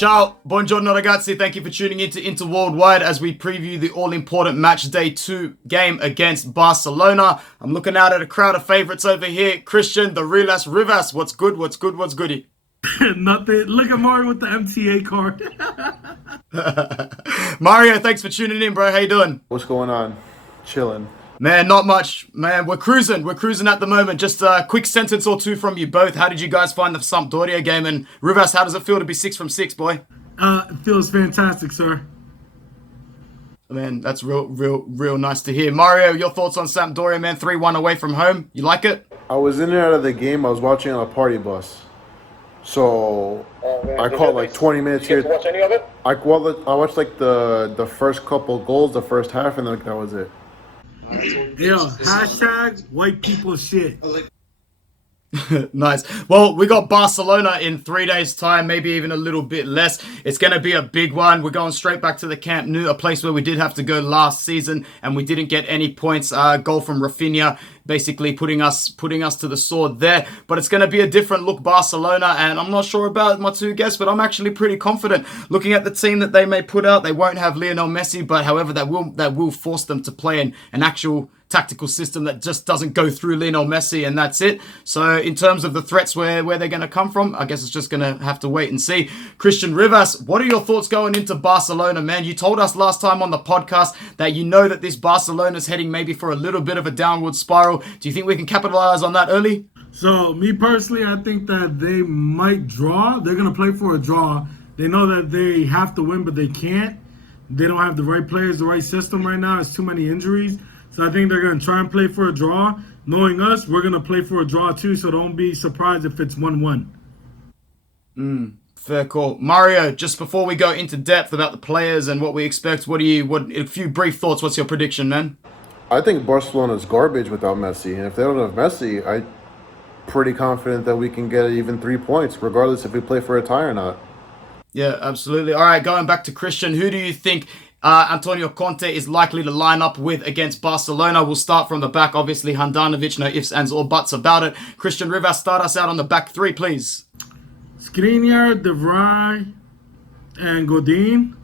Ciao, buongiorno ragazzi, thank you for tuning in to Inter Worldwide as we preview the all-important match day 2 game against Barcelona. I'm looking out at a crowd of favourites over here. Christian, the realest, Rivas, what's good, what's goody? Nothing. Look at Mario with the MTA card. Mario, thanks for tuning in, bro. How you doing? What's going on? Chilling. Man, not much. Man, we're cruising at the moment. Just a quick sentence or two from you both. How did you guys find the Sampdoria game? And Rivas, how does it feel to be 6 from 6, boy? It feels fantastic, sir. Man, that's real nice to hear. Mario, your thoughts on Sampdoria, man? 3-1 away from home. You like it? I was in and out of the game. I was watching on a party bus. So I caught like 20 minutes here. Did you watch any of it? I watched like the first couple goals, the first half, and that was it. Yo, hashtag white people shit. Nice. Well, we got Barcelona in 3 days' time, maybe even a little bit less. It's going to be a big one. We're going straight back to the Camp Nou, a place where we did have to go last season, and we didn't get any points. Goal from Rafinha, basically putting us to the sword there. But it's going to be a different look Barcelona, and I'm not sure about my two guests, but I'm actually pretty confident. Looking at the team that they may put out, they won't have Lionel Messi, but however, that will force them to play in an actual tactical system that just doesn't go through Lionel Messi, and that's it. So in terms of the threats where they're going to come from, I guess it's just going to have to wait and see. Christian Rivas, what are your thoughts going into Barcelona, man? You told us last time on the podcast that you know that this Barcelona's heading maybe for a little bit of a downward spiral. Do you think we can capitalize on that early? So, me personally, I think that they might draw. They're going to play for a draw. They know that they have to win, but they can't. They don't have the right players, the right system right now. It's too many injuries. So I think they're going to try and play for a draw. Knowing us, we're going to play for a draw too, so don't be surprised if it's 1-1. Fair call. Mario, just before we go into depth about the players and what we expect, a few brief thoughts, what's your prediction, man? I think Barcelona's garbage without Messi, and if they don't have Messi, I'm pretty confident that we can get even 3 points, regardless if we play for a tie or not. Yeah, absolutely. All right, going back to Christian, who do you think Antonio Conte is likely to line up with against Barcelona? We'll start from the back. Obviously, Handanovic, no ifs, ands, or buts about it. Christian Rivas, start us out on the back three, please. Skriniar, De Vrij, and Godin.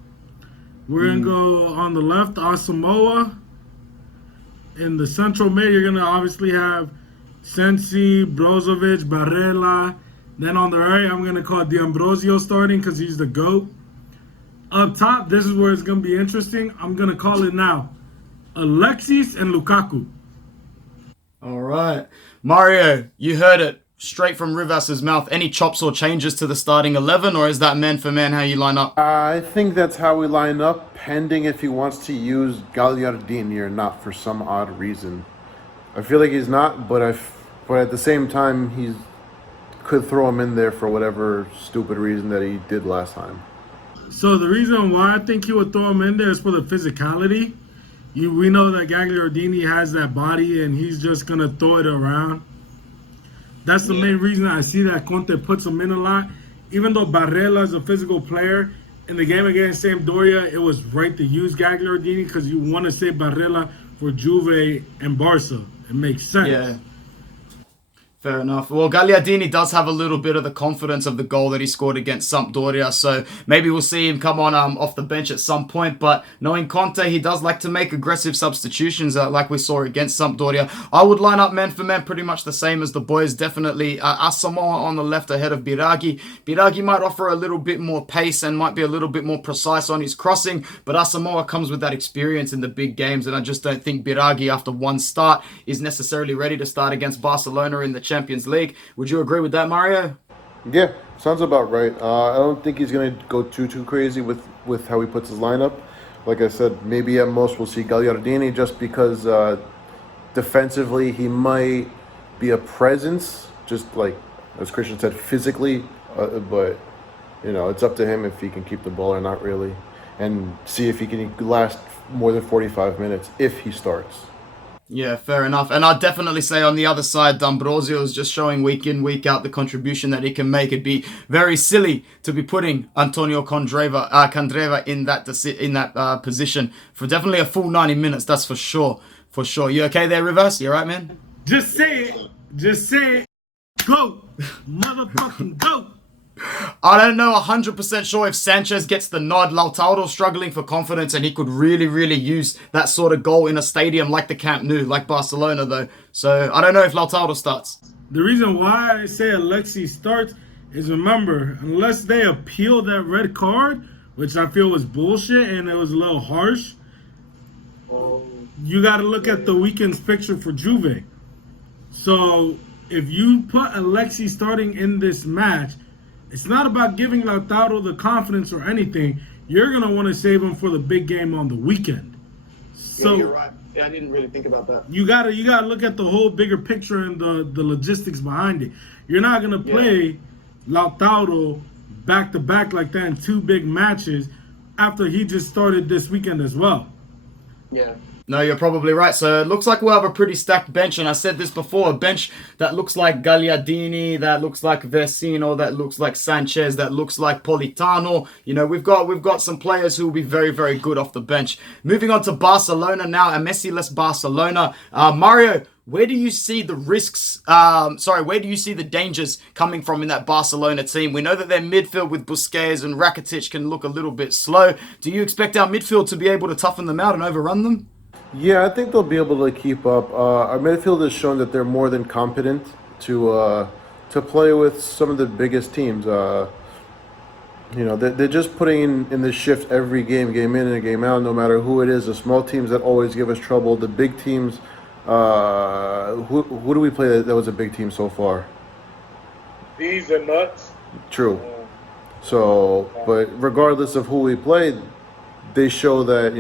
We're going to go on the left, Asamoah. In the central mid, you're going to obviously have Sensi, Brozovic, Barella. Then on the right, I'm going to call D'Ambrosio starting because he's the GOAT. Up top, this is where it's going to be interesting. I'm going to call it now. Alexis and Lukaku. All right. Mario, you heard it straight from Rivas' mouth. Any chops or changes to the starting 11, or is that man for man how you line up? I think that's how we line up, pending if he wants to use Gagliardini or not for some odd reason. I feel like he's not, but at the same time, he could throw him in there for whatever stupid reason that he did last time. So the reason why I think he would throw him in there is for the physicality. We know that Gagliardini has that body, and he's just going to throw it around. That's the main reason I see that Conte puts him in a lot. Even though Barella is a physical player, in the game against Sampdoria, it was right to use Gagliardini because you want to say Barella for Juve and Barca. It makes sense. Yeah. Fair enough. Well, Gagliardini does have a little bit of the confidence of the goal that he scored against Sampdoria, so maybe we'll see him come on off the bench at some point. But knowing Conte, he does like to make aggressive substitutions like we saw against Sampdoria. I would line up man for man pretty much the same as the boys. Definitely Asamoah on the left ahead of Biraghi. Biraghi might offer a little bit more pace and might be a little bit more precise on his crossing, but Asamoah comes with that experience in the big games, and I just don't think Biraghi, after one start, is necessarily ready to start against Barcelona in the Champions League. Would you agree with that, Mario? Yeah, sounds about right. I don't think he's going to go too crazy with how he puts his lineup. Like I said, maybe at most we'll see Gagliardini just because defensively he might be a presence, just like, as Christian said, physically. But, it's up to him if he can keep the ball or not really. And see if he can last more than 45 minutes if he starts. Yeah, fair enough. And I'd definitely say on the other side, D'Ambrosio is just showing week in, week out the contribution that he can make. It'd be very silly to be putting Antonio Candreva in that position for definitely a full 90 minutes. That's for sure. For sure. You okay there, Rivas? You all right, man? Just say it. Just say it. Go. Motherfucking go. I don't know 100% sure if Sanchez gets the nod. Lautaro's struggling for confidence, and he could really, really use that sort of goal in a stadium like the Camp Nou, like Barcelona, though. So I don't know if Lautaro starts. The reason why I say Alexi starts is, remember, unless they appeal that red card, which I feel was bullshit and it was a little harsh, you got to look at the weekend's fixture for Juve. So if you put Alexi starting in this match, it's not about giving Lautaro the confidence or anything. You're going to want to save him for the big game on the weekend. So yeah, you're right. Yeah, I didn't really think about that. You gotta look at the whole bigger picture and the logistics behind it. You're not gonna play Lautaro back to back like that in 2 big matches after he just started this weekend as well. Yeah. No, you're probably right. So it looks like we'll have a pretty stacked bench. And I said this before, a bench that looks like Gagliardini, that looks like Vecino, that looks like Sanchez, that looks like Politano. You know, we've got some players who will be very, very good off the bench. Moving on to Barcelona now, a Messi-less Barcelona. Mario, where do you see the risks, where do you see the dangers coming from in that Barcelona team? We know that their midfield with Busquets and Rakitic can look a little bit slow. Do you expect our midfield to be able to toughen them out and overrun them? Yeah, I think they'll be able to keep up. Our midfield has shown that they're more than competent to play with some of the biggest teams. They're just putting in the shift every game in and game out, no matter who it is. The small teams that always give us trouble. The big teams, who do we play that was a big team so far? These are nuts. True. So, but regardless of who we play, they show that,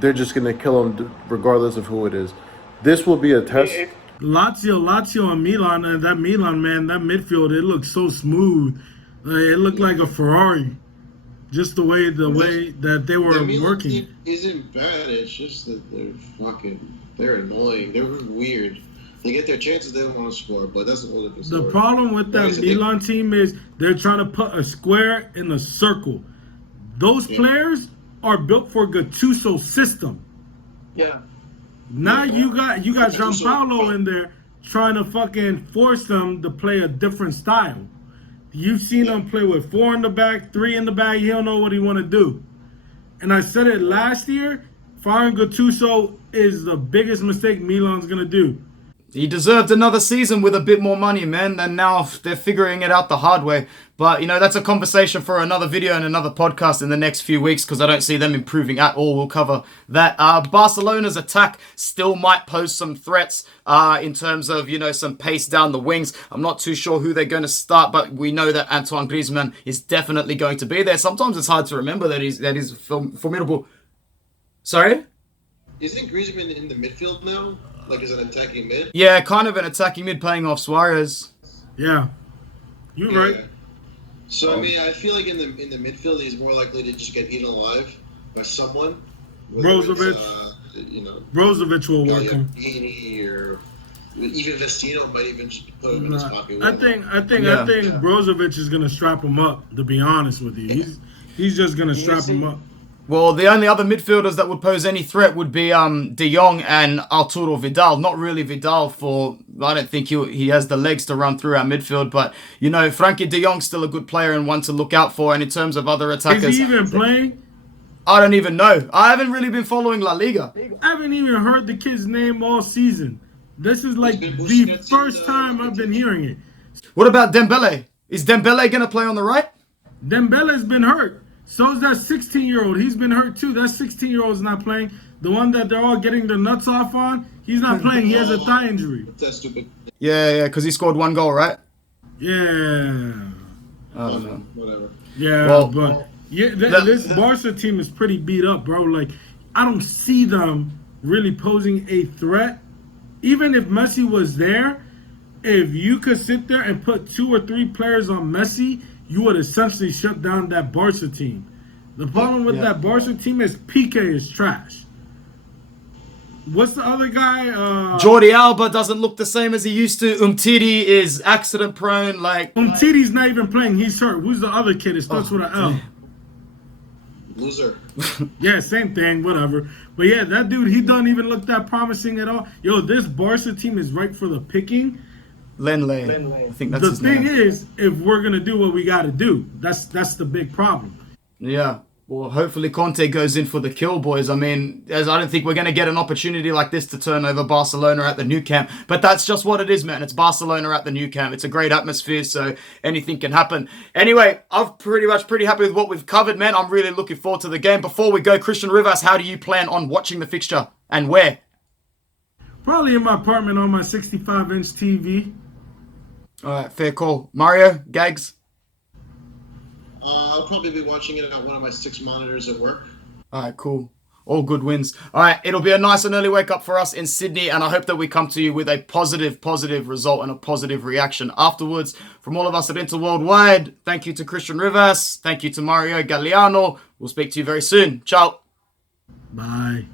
they're just going to kill them regardless of who it is. This will be a test. Lazio and Milan, and that Milan, man, that midfield, it looked so smooth. It looked like a Ferrari. Just the way that they were working. Team isn't bad. It's just that they're annoying. They're weird. They get their chances, they don't want to score, but that's a whole different story. The problem with that Milan team is they're trying to put a square in a circle. Those players are built for Gattuso's system. Yeah. Now you got Gianpaolo in there trying to fucking force them to play a different style. You've seen him play with 4 in the back, 3 in the back. He don't know what he want to do. And I said it last year, firing Gattuso is the biggest mistake Milan's going to do. He deserved another season with a bit more money, man, and now they're figuring it out the hard way. But, that's a conversation for another video and another podcast in the next few weeks because I don't see them improving at all. We'll cover that. Barcelona's attack still might pose some threats in terms of, some pace down the wings. I'm not too sure who they're going to start, but we know that Antoine Griezmann is definitely going to be there. Sometimes it's hard to remember that he's formidable. Sorry? Isn't Griezmann in the midfield now? Like as an attacking mid? Yeah, kind of an attacking mid playing off Suarez. Yeah. You're right. So, I feel like in the midfield, he's more likely to just get eaten alive by someone. Brozovic. Brozovic will work him. Or even Vestino might even just put him in his pocket. I think Brozovic is going to strap him up, to be honest with you. He's just going to strap him up. Well, the only other midfielders that would pose any threat would be De Jong and Arturo Vidal. Not really Vidal I don't think he has the legs to run through our midfield. But, Frankie De Jong's still a good player and one to look out for. And in terms of other attackers... Is he even playing? I don't even know. I haven't really been following La Liga. I haven't even heard the kid's name all season. This is like the first time I've been hearing it. What about Dembele? Is Dembele going to play on the right? Dembele's been hurt. So's that 16-year-old. He's been hurt too. That 16-year-old's not playing. The one that they're all getting their nuts off on, he's not playing. He has a thigh injury. That's stupid. Yeah, because he scored 1 goal, right? Yeah. I don't know. Whatever. Yeah, this Barca team is pretty beat up, bro. Like, I don't see them really posing a threat. Even if Messi was there, if you could sit there and put 2 or 3 players on Messi, you would essentially shut down that Barca team. The problem with that Barca team is Piqué is trash. What's the other guy? Jordi Alba doesn't look the same as he used to. Umtiti is accident prone. Umtiti's not even playing. He's hurt. Who's the other kid? It starts with an L. Loser. Yeah, same thing. Whatever. But yeah, that dude, he doesn't even look that promising at all. Yo, this Barca team is right for the picking. Lenley. Lenley. I think that's The his thing name. is, if we're gonna do what we got to do, that's the big problem. Yeah. Well, hopefully Conte goes in for the kill, boys. I mean, as I don't think we're going to get an opportunity like this to turn over Barcelona at the new camp. But that's just what it is, man. It's Barcelona at the new camp. It's a great atmosphere, so anything can happen. Anyway, I'm pretty happy with what we've covered, man. I'm really looking forward to the game. Before we go, Christian Rivas, how do you plan on watching the fixture and where? Probably in my apartment on my 65-inch TV. All right, fair call. Mario, Gags? I'll probably be watching it on one of my 6 monitors at work. All right, cool. All good wins. All right, it'll be a nice and early wake up for us in Sydney, and I hope that we come to you with a positive result and a positive reaction afterwards. From all of us at Inter Worldwide, thank you to Christian Rivas. Thank you to Mario Gagliano. We'll speak to you very soon. Ciao. Bye.